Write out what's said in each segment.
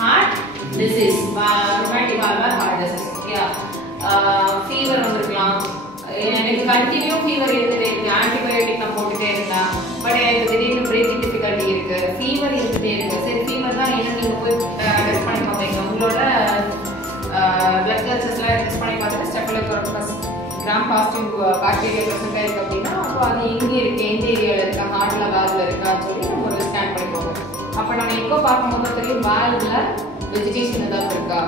heart disease, rheumatic valvular heart disease. Okay, fever வந்திருக்கலாம். எனக்கு continue fever இருந்துட்டே இருக்கு, ஆன்டிபயோட்டிக் நான் போட்டுட்டே இருந்தேன், பட் எனக்கு திடீர்னு பிரீத்திங் டிஃபிகல்ட்டி இருக்கு, ஃபீவர் இருந்துட்டே இருக்கு. சரி, ஃபீவர் தான் என்ன, நீங்க போய் டெஸ்ட் பண்ணி பார்ப்பீங்க. உங்களோட பிளட் கல்ச்சர்ஸ்லாம் டெஸ்ட் பண்ணி பார்த்துட்டு ஸ்டெஃபைலோகோக்கஸ் கிராம் பாசிட்டிவ் பாக்டீரியா பிரசன்ட் இருக்கு அப்படின்னா, அப்போ அது எங்கே இருக்கு, எந்த ஏரியாவில் இருக்கா, ஹார்ட்ல வால்வ்ல இருக்கான்னு சொல்லி நம்ம ஒரு ஸ்கேன் பண்ணி போவோம். அப்போ நம்ம எக்கோ பார்க்கும்போது தெரியும் வால்வ்ல வெஜிடேஷன் ஏதாவது இருக்கா,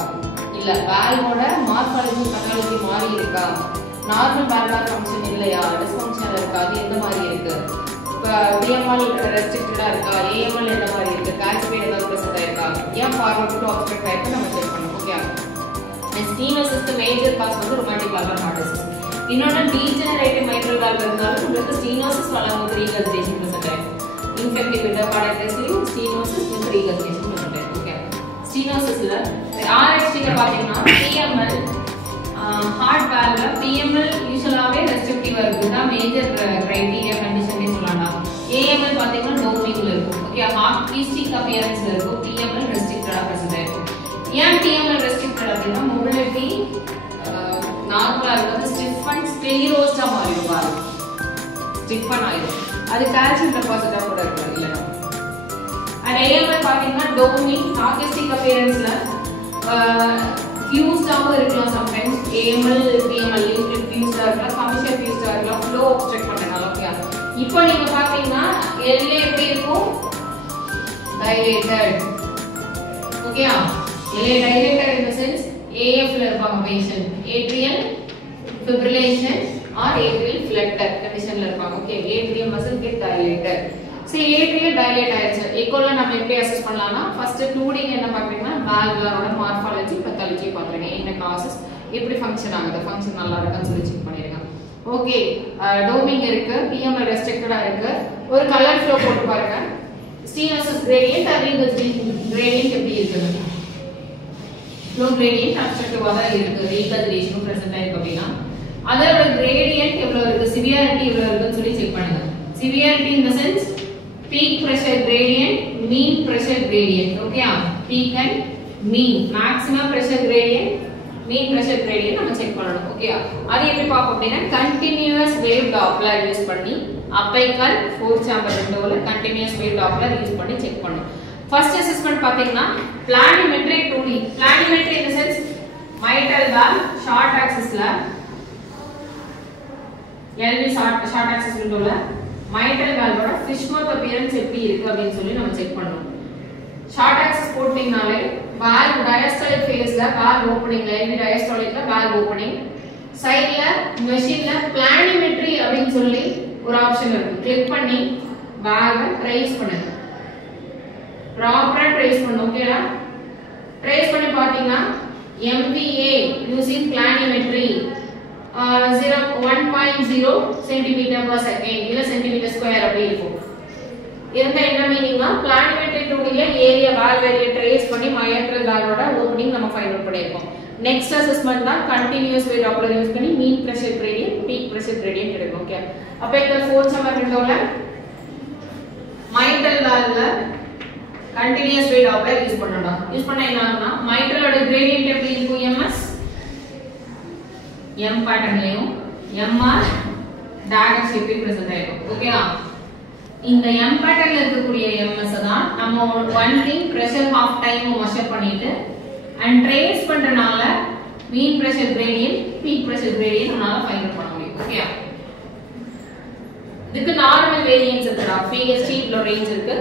இல்லை வால்வோட மார்பாலஜி பத்தாலஜி மாறி இருக்கா, நார்மல் வால்வார் ஃபங்க்ஷன் இல்லையா, டிஸ்ஃபங்க்ஷன் இருக்கா, அது எந்த மாதிரி இருக்கு, இப்போ பிஎம்எல் ரெஸ்ட்ரிக்டடா இருக்கா, ஏஎம்எல் எந்த மாதிரி இருக்கு, கால்சிஃபைட் ஏதாவது பிரசன்ட் இருக்கா, ஏன் ஃபார்வர்ட் டு ஆப்ஸ்ட்ரக்ட் ஆயிருக்கு நம்ம செக் பண்ணணும். ஓகே, ஸ்டீனோசிஸ்க்கு மேஜர் காஸ் வந்து ரோமேட்டிக் வால்வார் ஹார்ட் டிசீஸ். இன்னொன்று டீஜெனரேட்டிவ் மைட்ரல் வால்வ் இருந்தாலும் உங்களுக்கு ஸ்டீனோசிஸ் வளரும் போது ரீகல்சிடேஷன் பிரசன்ட் ஆயிருக்கு. இன்ஃபெக்டிவ் இன்டர்கார்டியல் ஸ்டீனோசிஸ் வித் ரீகல்சிடேஷன் பிரசன்ட் ஆயிருக்கு. ஓகே, ஸ்டீனோசிஸ்ல ஆர்ஹெச்டில பாத்தீங்கன்னா பிஎம்எல் ஹார்ட் வால்வ்ல பிஎம்எல் யூசுவலாவே ரெஸ்ட்ரிக்டிவா இருக்கு, தான் மேஜர் கிரைட்டீரியா கண்டிஷனே சொல்லலாம். ஏஎம்எல் பாத்தீங்கன்னா டோமிங்ல இருக்கும். ஓகே, ஹார்ட் ஈஸ்டிக் அப்பியரன்ஸ்ல இருக்கும், பிஎம்எல் ரெஸ்ட்ரிக்டடா பிரசன்ட் ஆயிருக்கு. ஏன் பிஎம்எல் ரெஸ்ட்ரிக்டட் அப்படின்னா மொபிலிட்டி நார்மலா இருக்கிறது ஸ்டிஃப் அண்ட் ஸ்க்ளீரோஸ்டா மாறிடுவாரு, ஸ்டிஃப் அண்ட் ஆயிடும், அது கால்சியம் டெபாசிட்டா கூட இருக்காது இல்ல. அண்ட் ஏஎம்எல் பாத்தீங்கன்னா டோமிங் ஆர்டிஸ்டிக் அப்பியரன்ஸ்ல ஃபியூஸ்டாவும் இருக்கலாம். சம்டைம்ஸ் ஏஎம்எல் பிஎம்எல் ஃபியூஸ்டா இருக்கலாம், கமர்ஷியல் ஃபியூஸ்டா இருக்கலாம், ஃப்ளோ ஆப்ஸ்ட்ரக்ட் பண்ணனால. ஓகே, இப்போ நீங்க பாத்தீங்கன்னா எல்ஏ எப்படி இருக்கும், டைலேட்டட். ஓகேயா, எல்ஏ டைலேட்டட் இன் தி சென்ஸ் ஏஎஃப்ல இருப்பாங்க patient, atrial fibrillation or atrial flutter கண்டிஷன்ல இருப்பாங்க. Okay, atrial muscle get dilated. சரி, ஏட்ரியல் டைலேட் ஆயிடுச்சு. எக்கோல நம்ம எப்படி அசஸ் பண்ணலாம்னா ஃபர்ஸ்ட் 2D என்ன பாப்பீங்கன்னா வால்வோட மார்பாலஜி பத்தாலஜி பாத்துருங்க, என்ன காசஸ் எப்படி ஃபங்க்ஷன் ஆகுது, ஃபங்க்ஷன் நல்லா இருக்கான்னு சொல்லி செக் பண்ணிருங்க. ஓகே, டோமிங் இருக்கு, பிஎம்எல் ரெஸ்ட்ரிக்டடா இருக்கு, ஒரு கலர் ஃப்ளோ போட்டு பாருங்க. ஸ்டீனோசிஸ் கிரேடியன்ட் அது கிரேடியன்ட் எப்படி இருக்கு, ஃப்ளோ கிரேடியன்ட் அப்ஸ்ட்ரக்டிவா தான் இருக்கு, ரீகல்சிடேஷன் பிரசன்ட் ஆயிருக்கு அப்படின்னா அதோட கிரேடியன்ட் எவ்வளவு இருக்கு, சிவியாரிட்டி எவ்வளவு இருக்குன்னு சொல்லி செக் பண்ணுங்க. Severity in the sense peak pressure gradient, mean pressure gradient. Okay, peak and mean, maximum pressure gradient, mean pressure gradient நம்ம செக் பண்ணனும். ஓகே, அது எப்படி பாப்போம் அப்படினா continuous wave doppler யூஸ் பண்ணி அபைக்கல் 4 chamber விண்டோல continuous wave doppler use பண்ணி check பண்ணனும். First assessment பாத்தீங்கன்னா planimetry 2D. planimetry in the sense mitral valve short axisல LV short axis விண்டோல mitral valve ஓட ஃபிஷ்மவுத் அப்பியரன்ஸ் எப்படி இருக்கு அப்படினு சொல்லி நம்ம செக் பண்ணனும். ஷார்ட் ஆக்சிஸ் போட்டிங்கனாலே valve diastolic phaseல valve opening, LV diastolicல valve opening, சைடுல மெஷின்ல planimetry அப்படினு சொல்லி ஒரு ஆப்ஷன் இருக்கு. கிளிக் பண்ணி valve ட்ரேஸ் பண்ணுங்க. ப்ராப்பரா ட்ரேஸ் பண்ணனும். ஓகேடா, ட்ரேஸ் பண்ணி பாத்தீங்கன்னா MVA using planimetry 1.0 centimeter per second இல்ல சென்டிமீட்டர் ஸ்கொயர் அப்படி இருக்கும். இருந்தா என்ன மீனிங்னா planimetry 2D area valve area trace பண்ணி mitral valve-ஓட ஓபனிங் நம்ம ஃபைண்ட் அவுட் பண்ணிருக்கோம். நெக்ஸ்ட் அசஸ்மென்ட் தான் continuous wave doppler யூஸ் பண்ணி mean pressure gradient, peak pressure gradient எடுக்கணும். ஓகே, அப்ப இந்த 4 chamber விண்டோல mitral valve-ல continuous wave doppler use பண்ணனும். யூஸ் பண்ணா என்ன ஆகும்னா mitral-ஓட gradient எப்படி இருக்கும், ms M patternலயும் MR dagger shape present ஆயிருக்கும். ஓகேவா, இந்த M patternல இருக்கக்கூடிய MS தான் நம்ம one thing pressure half time measure பண்ணிட்டு and trace பண்றனால mean pressure gradient, peak pressure gradient நம்மால ஃபைண்ட் அவுட் பண்ண முடியும். ஓகேவா, இதுக்கு நார்மல் வேரியன்ஸ் இருக்குடா, PST இவ்வளவு ரேஞ்ச் இருக்கு,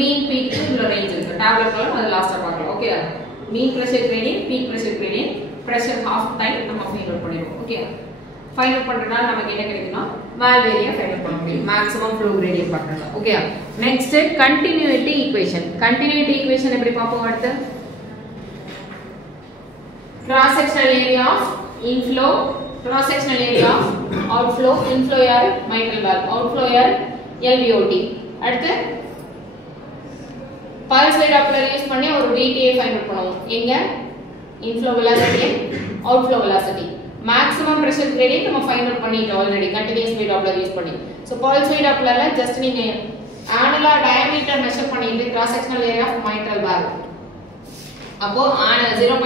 mean peak இவ்வளவு ரேஞ்ச் இருக்கு. டேப்லெட்ல அது லாஸ்டா பார்க்கலாம். ஓகேவா, mean pressure gradient, peak pressure gradient, pressure half time நம்ம ஃபைண்ட் அவுட் பண்ணிடுவோம். ஓகே, ஃபைண்ட் அவுட் பண்றதால நமக்கு என்ன கிடைக்கும்னா வால்வ் ஏரியா ஃபைண்ட் அவுட் பண்ண முடியும், மேக்ஸிமம் ஃப்ளோ கிரேடியன்ட் பண்றதால. Okay, next continuity equation. Continuity equation எப்படி பாப்போம் அடுத்து, cross sectional area of inflow, cross sectional area of outflow, inflow யார் mitral valve, அவுட்ஃப்ளோ யார் LVOT. அடுத்து பல்ஸ் ரேட் டாப்லர் யூஸ் பண்ணி ஒரு DTA ஃபைண்ட் அவுட் பண்ணுவோம். எங்க inflow velocity and outflow velocity, maximum pressure gradient நம்ம ஃபைண்ட் அவுட் பண்ணிட்டோம் already continuous wave doppler use பண்ணி. சோ pulse wave dopplerல ஜஸ்ட் நீங்க annular diameter மெஷர் பண்ணிட்டு cross sectional area of mitral valve அப்போ 0.